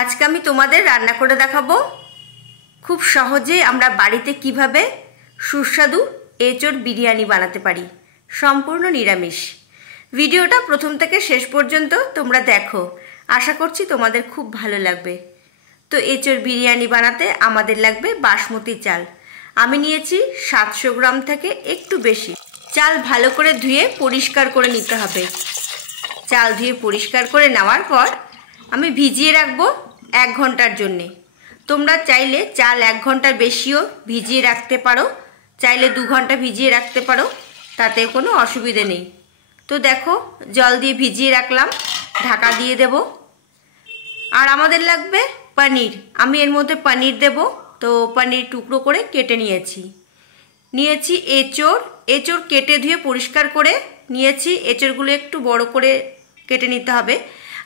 আজকে আমি তোমাদের রান্না করে দেখাবো খুব সহজে আমরা বাড়িতে কিভাবে সুস্বাদু এঁচোড় বিরিয়ানি বানাতে পারি, সম্পূর্ণ নিরামিষ। ভিডিওটা প্রথম থেকে শেষ পর্যন্ত তোমরা দেখো, আশা করছি তোমাদের খুব ভালো লাগবে। তো এঁচোড় বিরিয়ানি বানাতে আমাদের লাগবে বাসমতি চাল। আমি নিয়েছি 700 গ্রাম থেকে একটু বেশি। চাল ভালো করে ধুয়ে পরিষ্কার করে নিতে হবে। চাল ধুয়ে পরিষ্কার করে নেওয়ার পর আমি ভিজিয়ে রাখবো 1 ঘন্টার জন্যে। তোমরা চাইলে চাল 1 ঘন্টার বেশিও ভিজিয়ে রাখতে পারো, চাইলে 2 ঘন্টা ভিজিয়ে রাখতে পারো, তাতে কোনো অসুবিধে নেই। তো দেখো, জল দিয়ে ভিজিয়ে রাখলাম, ঢাকা দিয়ে দেব। আর আমাদের লাগবে পনির। আমি এর মধ্যে পনির দেব। তো পনির টুকরো করে কেটে নিয়েছি এঁচোড় কেটে ধুয়ে পরিষ্কার করে নিয়েছি। এঁচোড়গুলো একটু বড় করে কেটে নিতে হবে।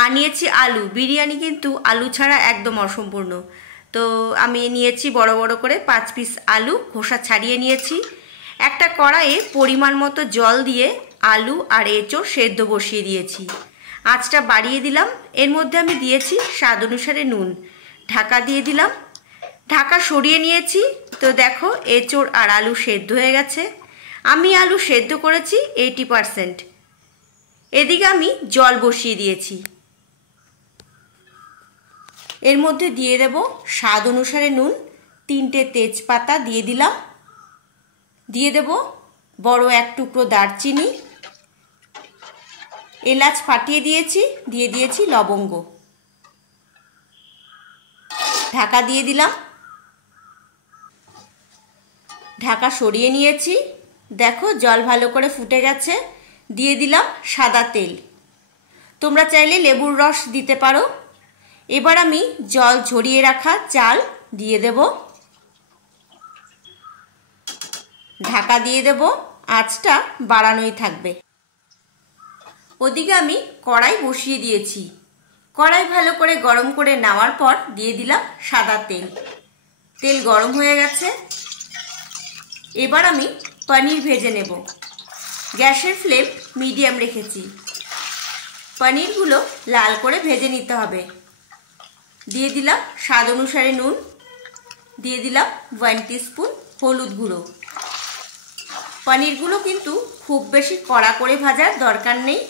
আর নিয়েছি আলু। বিরিয়ানি কিন্তু আলু ছাড়া একদম অসম্পূর্ণ। তো আমি নিয়েছি বড় বড় করে 5 পিস আলু, খোসা ছাড়িয়ে নিয়েছি। একটা কড়াইয়ে পরিমাণ মতো জল দিয়ে আলু আর এঁচোড় সেদ্ধ বসিয়ে দিয়েছি। আঁচটা বাড়িয়ে দিলাম। এর মধ্যে আমি দিয়েছি স্বাদ অনুসারে নুন। ঢাকা দিয়ে দিলাম, ঢাকা সরিয়ে নিয়েছি। তো দেখো, এঁচোড় আর আলু সেদ্ধ হয়ে গেছে। আমি আলু সেদ্ধ করেছি 80%। এদিকে আমি জল বসিয়ে দিয়েছি। এর মধ্যে দিয়ে দেব স্বাদ অনুসারে নুন, 3টে তেজপাতা দিয়ে দিলাম। দিয়ে দেব বড় 1 টুকরো দারচিনি, এলাচ ফাটিয়ে দিয়েছি, দিয়ে দিয়েছি লবঙ্গ। ঢাকা দিয়ে দিলাম, ঢাকা সরিয়ে নিয়েছি। দেখো, জল ভালো করে ফুটে গেছে। দিয়ে দিলাম সাদা তেল। তোমরা চাইলে লেবুর রস দিতে পারো। এবার আমি জল ঝরিয়ে রাখা চাল দিয়ে দেব, ঢাকা দিয়ে দেব। আঁচটা বাড়ানোই থাকবে। ওদিকে আমি কড়াই বসিয়ে দিয়েছি। কড়াই ভালো করে গরম করে নেওয়ার পর দিয়ে দিলাম সাদা তেল। তেল গরম হয়ে গেছে। এবার আমি পনির ভেজে নেব। গ্যাসের ফ্লেম মিডিয়াম রেখেছি। পনিরগুলো লাল করে ভেজে নিতে হবে। দিয়ে দিলাম স্বাদ অনুসারে নুন, দিয়ে দিলাম 1 টিস্পুন হলুদ গুঁড়ো। পনিরগুলো কিন্তু খুব বেশি কড়া করে ভাজার দরকার নেই,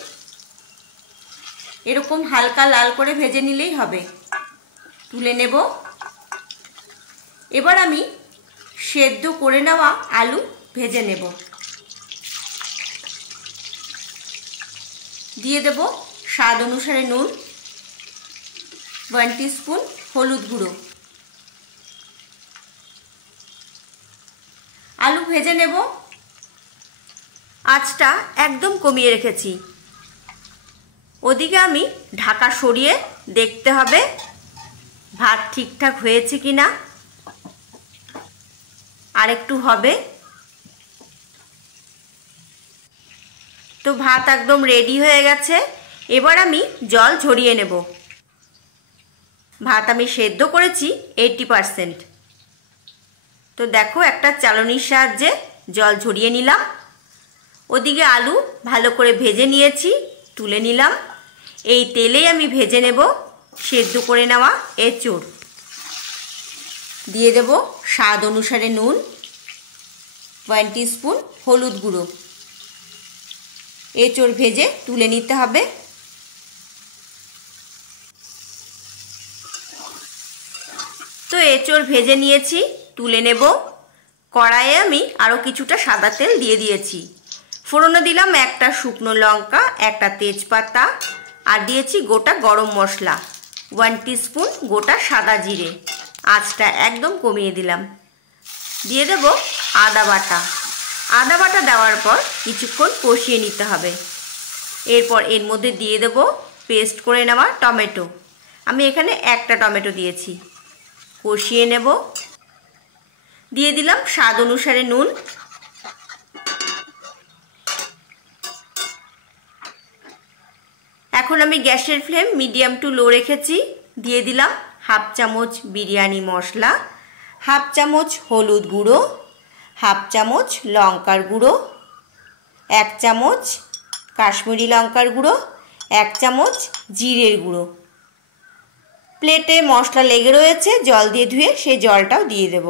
এরকম হালকা লাল করে ভেজে নিলেই হবে। তুলে নেব। এবার আমি সেদ্ধ করে নেওয়া আলু ভেজে নেব। দিয়ে দেব স্বাদ অনুসারে নুন, 1 টিস্পুন হলুদ গুঁড়ো। আলু ভেজে নেব। আঁচটা একদম কমিয়ে রেখেছি। ওদিকে আমি ঢাকা সরিয়ে দেখতে হবে ভাত ঠিকঠাক হয়েছে কিনা। আর একটু হবে। তো ভাত একদম রেডি হয়ে গেছে। এবার আমি জল ঝরিয়ে নেব। ভাত আমি সেদ্ধ করেছি 80%। তো দেখো, একটা চালনির সাহায্যে জল ঝরিয়ে নিলাম। ওদিকে আলু ভালো করে ভেজে নিয়েছি, তুলে নিলাম। এই তেলেই আমি ভেজে নেব সেদ্ধ করে নেওয়া এঁচোড়। দিয়ে দেব স্বাদ অনুসারে নুন, 1 টিস্পুন হলুদ গুঁড়ো। এঁচোড় ভেজে তুলে নিতে হবে। তো এঁচোড় ভেজে নিয়েছি, তুলে নেব। কড়াইয়ে আমি আরও কিছুটা সাদা তেল দিয়ে দিয়েছি। ফোড়নে দিলাম একটা শুকনো লঙ্কা, একটা তেজপাতা, আর দিয়েছি গোটা গরম মশলা, 1 টিস্পুন গোটা সাদা জিরে। আঁচটা একদম কমিয়ে দিলাম। দিয়ে দেব আদা বাটা। আদা বাটা দেওয়ার পর কিছুক্ষণ কষিয়ে নিতে হবে। এরপর এর মধ্যে দিয়ে দেব পেস্ট করে নেওয়া টমেটো। আমি এখানে একটা টমেটো দিয়েছি। কষিয়ে নেব। দিয়ে দিলাম স্বাদ অনুসারে নুন। এখন আমি গ্যাসের ফ্লেম মিডিয়াম টু লো রেখেছি। দিয়ে দিলাম 1/2 চামচ বিরিয়ানি মশলা, 1/2 চামচ হলুদ গুঁড়ো, 1/2 চামচ লঙ্কার গুঁড়ো, 1 চামচ কাশ্মীরি লঙ্কার গুঁড়ো, 1 চামচ জিরের গুঁড়ো। প্লেটে মশলা লেগে রয়েছে, জল দিয়ে ধুয়ে সেই জলটাও দিয়ে দেব।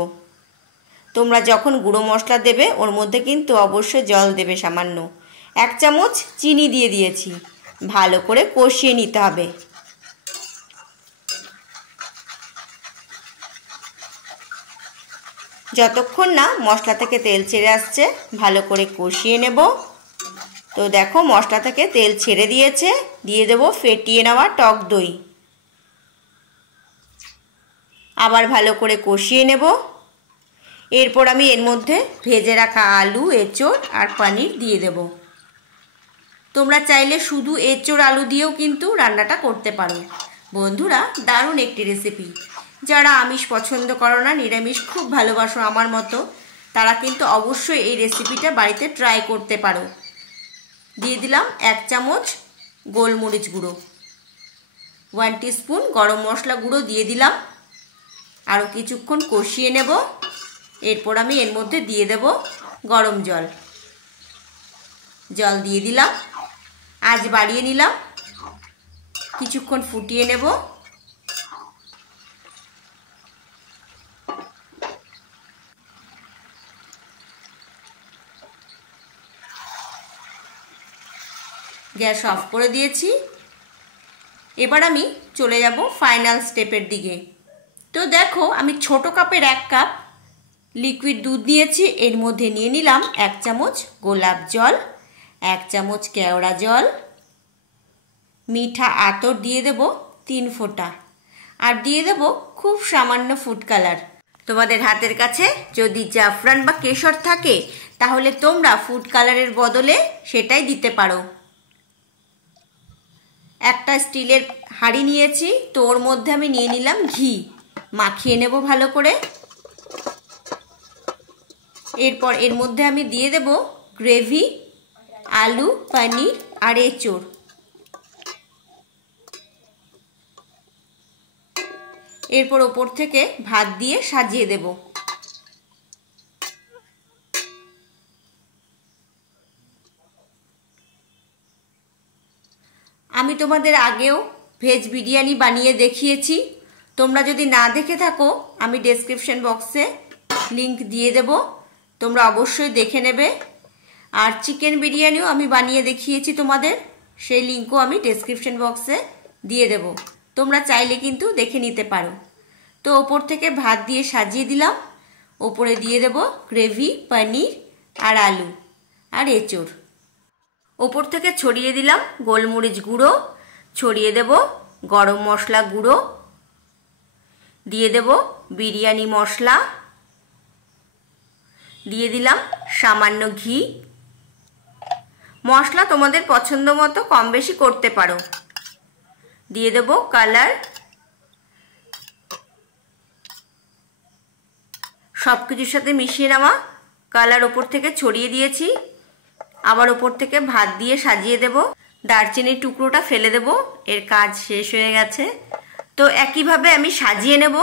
তোমরা যখন গুঁড়ো মশলা দেবে ওর মধ্যে কিন্তু অবশ্যই জল দেবে সামান্য। 1 চামচ চিনি দিয়ে দিয়েছি, ভালো করে কষিয়ে নিতে হবে। যতক্ষণ না মশলা থেকে তেল ছেড়ে আসছে ভালো করে কষিয়ে নেব। তো দেখো মশলা থেকে তেল ছেড়ে দিয়েছে, দিয়ে দেব ফেটিয়ে নেওয়া টক দই। আবার ভালো করে কষিয়ে নেব। এরপর আমি এর মধ্যে ভেজে রাখা আলু, এঁচোড় আর পনির দিয়ে দেব। তোমরা চাইলে শুধু এঁচোড় আলু দিয়েও কিন্তু রান্নাটা করতে পারো। বন্ধুরা, দারুণ একটি রেসিপি। যারা আমিষ পছন্দ করো না, নিরামিষ খুব ভালোবাসো আমার মতো, তারা কিন্তু অবশ্যই এই রেসিপিটা বাড়িতে ট্রাই করতে পারো। দিয়ে দিলাম 1 চামচ গোলমরিচ গুঁড়ো, 1 টিস্পুন গরম মশলা গুঁড়ো দিয়ে দিলাম। আরও কিছুক্ষণ কষিয়ে নেব। এরপর আমি এর মধ্যে দিয়ে দেব গরম জল। জল দিয়ে দিলাম, আঁচ বাড়িয়ে নিলাম, কিছুক্ষণ ফুটিয়ে নেব। গ্যাস অফ করে দিয়েছি। এবার আমি চলে যাব ফাইনাল স্টেপের দিকে। তো দেখো আমি ছোট কাপের 1 কাপ লিকুইড দুধ নিয়েছি। এর মধ্যে নিয়ে নিলাম 1 চামচ গোলাপ জল, 1 চামচ কেওড়া জল, মিঠা আতর দিয়ে দেব 3 ফোঁটা, আর দিয়ে দেব খুব সামান্য ফুড কালার। তোমাদের হাতের কাছে যদি জাফরান বা কেশর থাকে তাহলে তোমরা ফুড কালারের বদলে সেটাই দিতে পারো। একটা স্টিলের হাঁড়ি নিয়েছি, তো ওর মধ্যে আমি নিয়ে নিলাম ঘি, মাখিয়ে নেব ভালো করে। এরপর এর মধ্যে আমি দিয়ে দেব গ্রেভি, আলু, পনির আর এঁচোড়। এরপর ওপর থেকে ভাত দিয়ে সাজিয়ে দেব। আমি তোমাদের আগেও ভেজ বিরিয়ানি বানিয়ে দেখিয়েছি। তোমরা যদি না দেখে থাকো আমি ডেসক্রিপশন বক্সে লিংক দিয়ে দেব, তোমরা অবশ্যই দেখে নেবে। আর চিকেন বিরিয়ানিও আমি বানিয়ে দেখিয়েছি তোমাদের, সেই লিংকও আমি ডেসক্রিপশন বক্সে দিয়ে দেব, তোমরা চাইলে কিন্তু দেখে নিতে পারো। তো ওপর থেকে ভাত দিয়ে সাজিয়ে দিলাম, ওপরে দিয়ে দেব গ্রেভি, পনির আর আলু আর এঁচোড়। ওপর থেকে ছড়িয়ে দিলাম গোলমরিচ গুঁড়ো, ছড়িয়ে দেব গরম মশলা গুঁড়ো, দিয়ে দেব বিরিয়ানি মশলা, দিয়ে দিলাম সামান্য ঘি। মশলা তোমাদের পছন্দ মতো কম বেশি করতে পারো। দিয়ে দেব কালার। সব কিছুর সাথে মিশিয়ে নেওয়া কালার ওপর থেকে ছড়িয়ে দিয়েছি। আবার ওপর থেকে ভাত দিয়ে সাজিয়ে দেব। দারচিনির টুকরোটা ফেলে দেব, এর কাজ শেষ হয়ে গেছে। তো একইভাবে আমি সাজিয়ে নেব।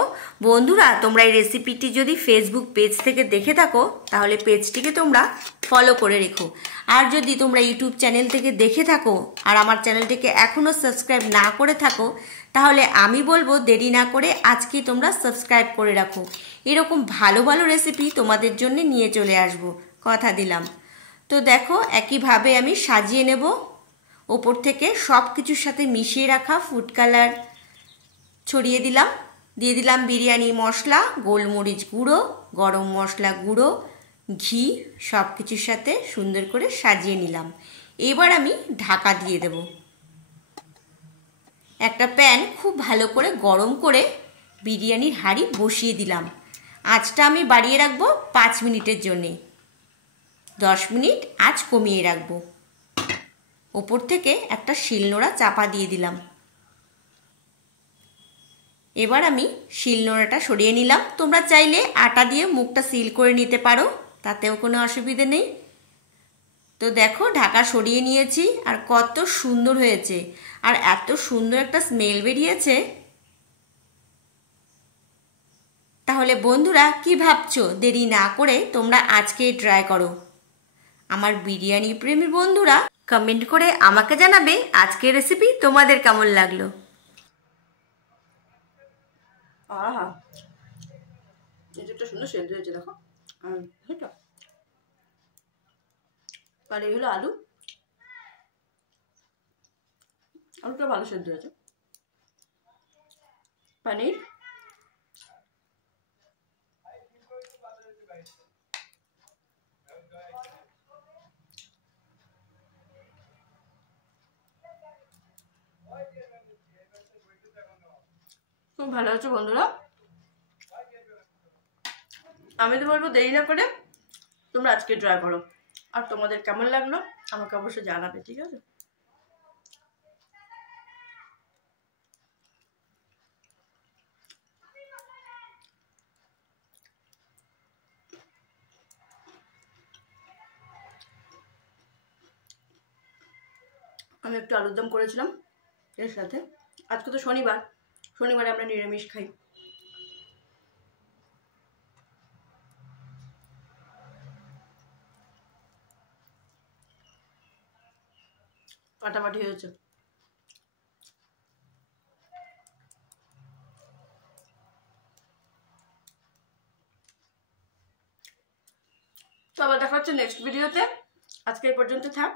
বন্ধুরা, তোমরা এই রেসিপিটি যদি ফেসবুক পেজ থেকে দেখে থাকো তাহলে পেজটিকে তোমরা ফলো করে রেখো। আর যদি তোমরা ইউটিউব চ্যানেল থেকে দেখে থাকো আর আমার চ্যানেলটিকে এখনও সাবস্ক্রাইব না করে থাকো তাহলে আমি বলবো দেরি না করে আজকেই তোমরা সাবস্ক্রাইব করে রাখো। এরকম ভালো ভালো রেসিপি তোমাদের জন্য নিয়ে চলে আসব, কথা দিলাম। তো দেখো একইভাবে আমি সাজিয়ে নেব। ওপর থেকে সব কিছুর সাথে মিশিয়ে রাখা ফুড কালার ছড়িয়ে দিলাম, দিয়ে দিলাম বিরিয়ানি মশলা, গোলমরিচ গুঁড়ো, গরম মশলা গুঁড়ো, ঘি, সব কিছুর সাথে সুন্দর করে সাজিয়ে নিলাম। এবার আমি ঢাকা দিয়ে দেব। একটা প্যান খুব ভালো করে গরম করে বিরিয়ানির হাঁড়ি বসিয়ে দিলাম। আঁচটা আমি বাড়িয়ে রাখবো 5 মিনিটের জন্যে, 10 মিনিট আঁচ কমিয়ে রাখবো। ওপর থেকে একটা শিলনোড়া চাপা দিয়ে দিলাম। এবার আমি শিলনোড়াটা সরিয়ে নিলাম। তোমরা চাইলে আটা দিয়ে মুখটা সিল করে নিতে পারো, তাতেও কোনো অসুবিধে নেই। তো দেখো ঢাকা সরিয়ে নিয়েছি, আর কত সুন্দর হয়েছে, আর এত সুন্দর একটা স্মেল বেরিয়েছে। তাহলে বন্ধুরা কি ভাবছো, দেরি না করে তোমরা আজকেই ট্রাই করো। আমার বিরিয়ানি প্রেমী বন্ধুরা কমেন্ট করে আমাকে জানাবে আজকের রেসিপি তোমাদের কেমন লাগলো। আহা, এঁচোড়টা সুন্দর সেদ্ধ হয়েছে দেখো। সেটা আর এই হলো আলু, আলুটা ভালো সেদ্ধ হয়েছে। পনির, খুব ভালো হচ্ছে বন্ধুরা। আমি তো বলবো দেরি না করে তোমরা আজকে ট্রাই করো, আর তোমাদের কেমন লাগলো আমাকে অবশ্যই জানাবে, ঠিক আছে? আমি একটু আলুর দম করেছিলাম এর সাথে। আজকে তো শনিবারে আমরা নিরামিষ খাই। ফাটাফাটি হয়েছে। তো আবার দেখা হচ্ছে নেক্সট ভিডিওতে। আজকে এই পর্যন্ত থাক।